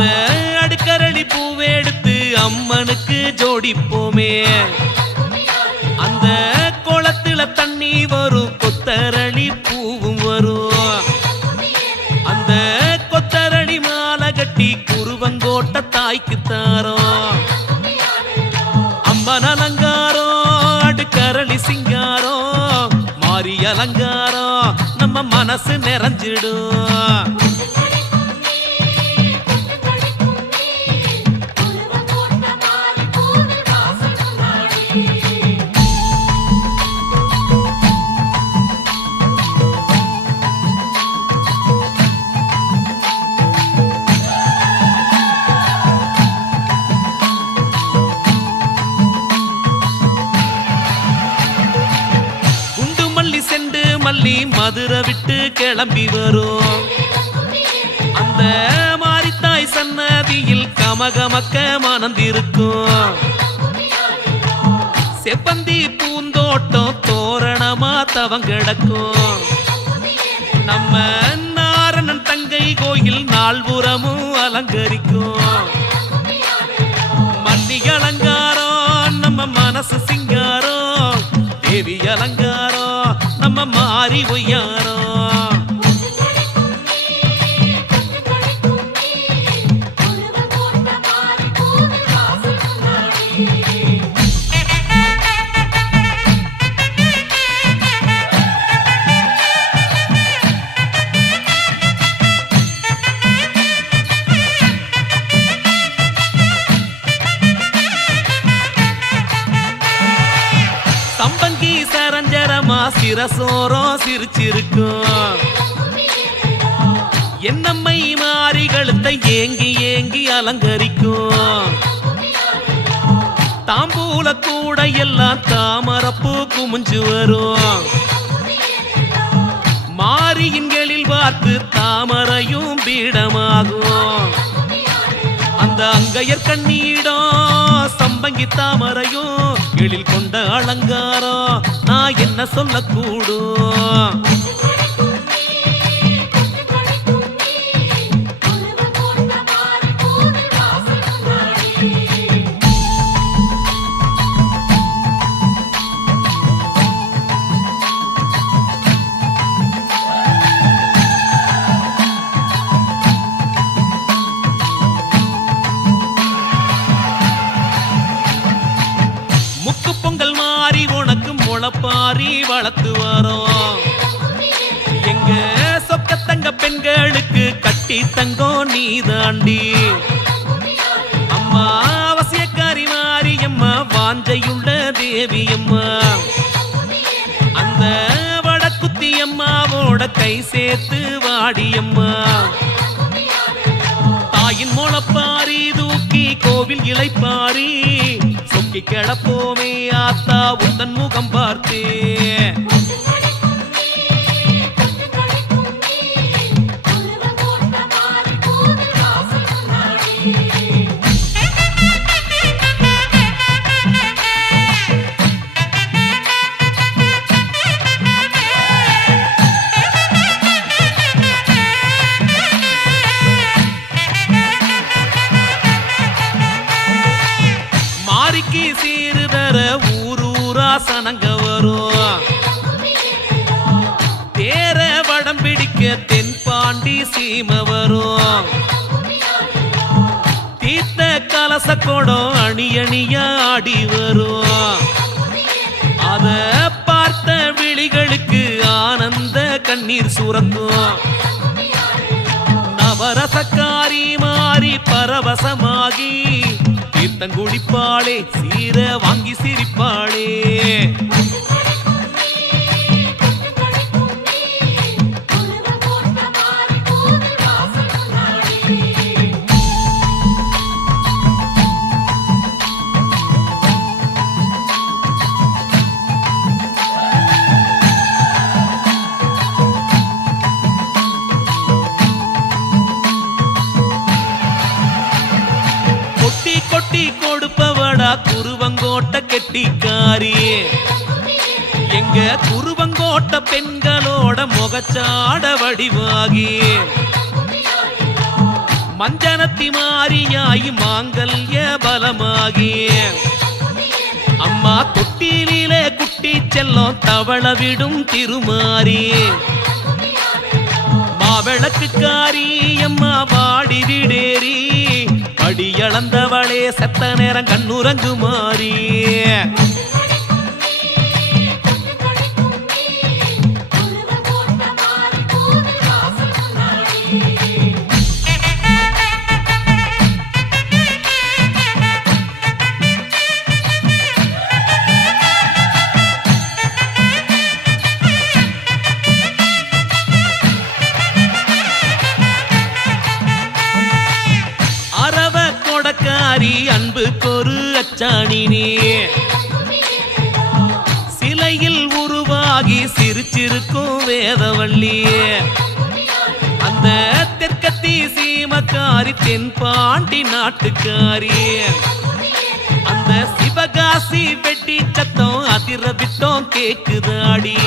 அந்த அடுக்கரளி பூவெடுத்து அம்மனுக்கு ஜோடிப்போமே. அந்த குளத்துல தண்ணி வரும், கொத்தரளி பூவும் வரும். அந்த கொத்தரளி மாலை கட்டி குருவங்கோட்ட தாய்க்கு தாரோம். அம்மன் அலங்காரம், அடுக்கரளி சிங்காரம், மாறி அலங்காரம் நம்ம மனசு நிறைஞ்சிடும். செண்டு மல்லி மதுரை விட்டு கிளம்பி வரும். அந்த மாரித்தாய் சன்னதியில் கமகமக்க மணந்திருக்கும். செப்பந்தி பூந்தோட்டம் தோரணமா தவங்கிடக்கும். நம்ம நாரணன் தங்கை கோயில் நால்புறமும் அலங்கரிக்கும். மல்லி அலங்காரம் நம்ம மனசு சிங்காரம், தேவி அலங்காரம் நம்ம மாறி ஒய்யாரோ. சம்பங்கி சரஞ்சரமா சிரசோரம் சிரிச்சிருக்கும். என்னம்மை மாறி கழுத்தை ஏங்கி ஏங்கி அலங்கரிக்கும். தாம்பூல கூட எல்லாம் தாமரப்பூ குமிஞ்சு வரும். மாரியின் எழில் பார்த்து தாமரையும் பீடமாகும். அந்த அங்கையர் கண்ணீடம் சம்பங்கி தாமரையும் எழில் கொண்ட அலங்காரம் நான் என்ன சொல்லக்கூடும். முளப்பாரி வளர்த்து வரோம். எங்க சொக்கத்தங்க பெண்களுக்கு கட்டி தங்கம் நீதாண்டி. அம்மா அவசியக்காரி மாரியம்மா, வாஞ்சையுள்ள தேவியம்மா. அந்த வடக்குத்தி அம்மாவோட கை சேர்த்து வாடியம்மா. தாயின் முளப்பாரி தூக்கி கோவில் இளைப்பாரி சொக்கி கிடப்போமே ஆத்தா உந்தன் முகம் பார்த்தே. மாரிக்கு சீருதர ஊரூரா சனங்க வரும். தேர வடம் பிடிக்க தென்பாண்டி சீம வரும். தீர்த்த கலச கொடம் அணி அணியா ஆடி வரும். அத பார்த்த விழிகளுக்கு ஆனந்த கண்ணீர் சுரக்கும். நவரசக்காரி மாறி பரவசமாகி தீர்த்தம் குடிப்பாளே, சீர வாங்கி சிரிப்பாளே. கொட்டி கொடுப்பவடா குருவங்கோட்ட கெட்டிக்காரி. எங்க குருவங்கோட்ட பெண்களோட முகச்சாட வடிவாகி மஞ்சனத்தி மாரியாயி மாங்கல்ய பலமாகி அம்மா தொட்டிலே குட்டி செல்லம் தவள விடும் திருமாரி மாவிளக்கு காரி அம்மா வாடி விடேரி அடியளந்தவளே செத்த நேரம் கண்ணுறங்கு மாறி அன்புக்கொரு அச்சாணினே சிலையில் உருவாகி சிரிச்சிருக்கும் வேதவள்ளி அந்த தெற்கத்தி சீமக்காரி தென்பாண்டி நாட்டுக்காரி அந்த சிவகாசி வெட்டி சத்தம் அதிர விட்டோம் கேக்குதாடி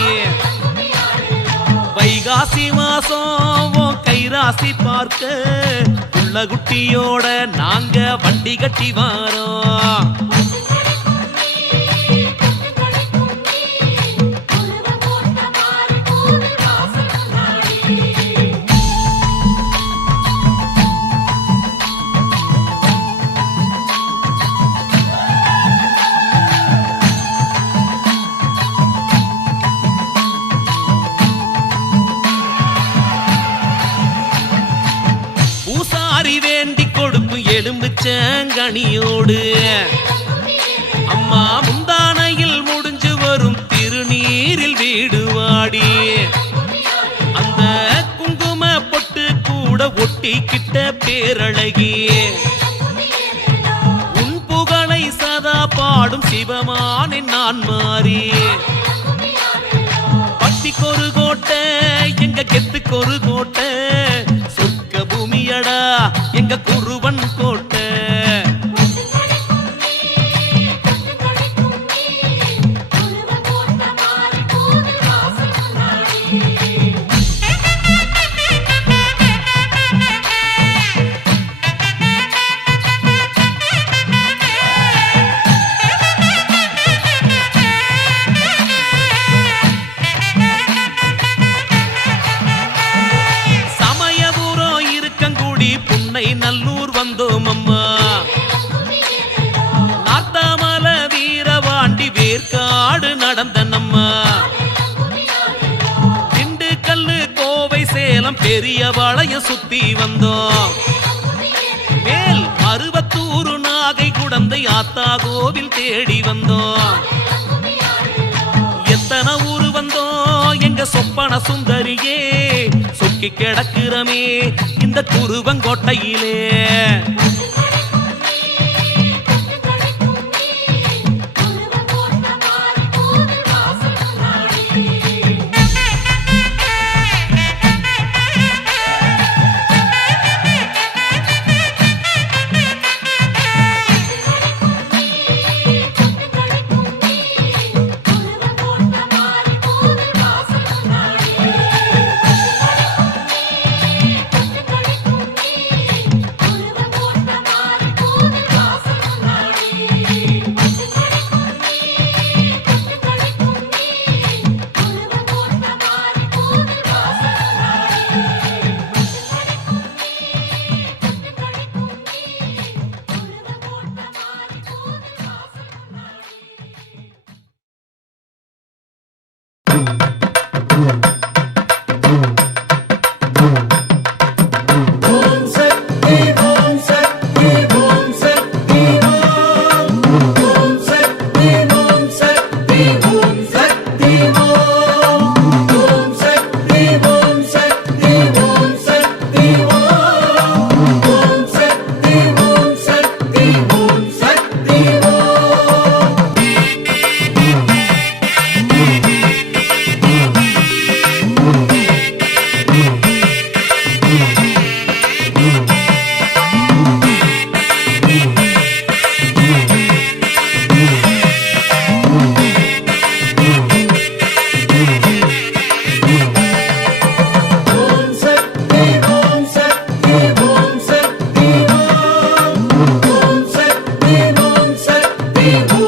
வைகாசி மாசம் கைராசி பார்க்க குட்டியோட நாங்க வண்டி கட்டி வாரோம் எலும்புச்சங்கனியோடு அம்மா முந்தானையில் முடிஞ்சு வரும் திருநீரில் வீடுவாடி அந்த குங்கும பொட்டு கூட ஒட்டிக்கிட்ட பேரழகி உன் புகழை சதா பாடும் சிவமானின் நான் மாறி பட்டிக்கொரு கோட்டை எங்க கெத்துக்கொரு கோட்டை சொர்க்க பூமியடா எங்க குருவன் கோட்டை நல்லூர் வந்தோம் அம்மா நார்த்தாமல வீரவாண்டி வேர்க்காடு நடந்த நம்மா திண்டுக்கல்லு கோவை சேலம் பெரிய வளைய சுத்தி வந்தோம் மேல் மருவத்தூரு நாகை குடந்தை ஆத்தா கோவில் தேடி வந்தோம் எத்தனை ஊரு வந்தோம் எங்க சொப்பன சுந்தரியே சொக்கி கிடக்கிறமே இந்த குருவங்கோட்டையிலே மாறி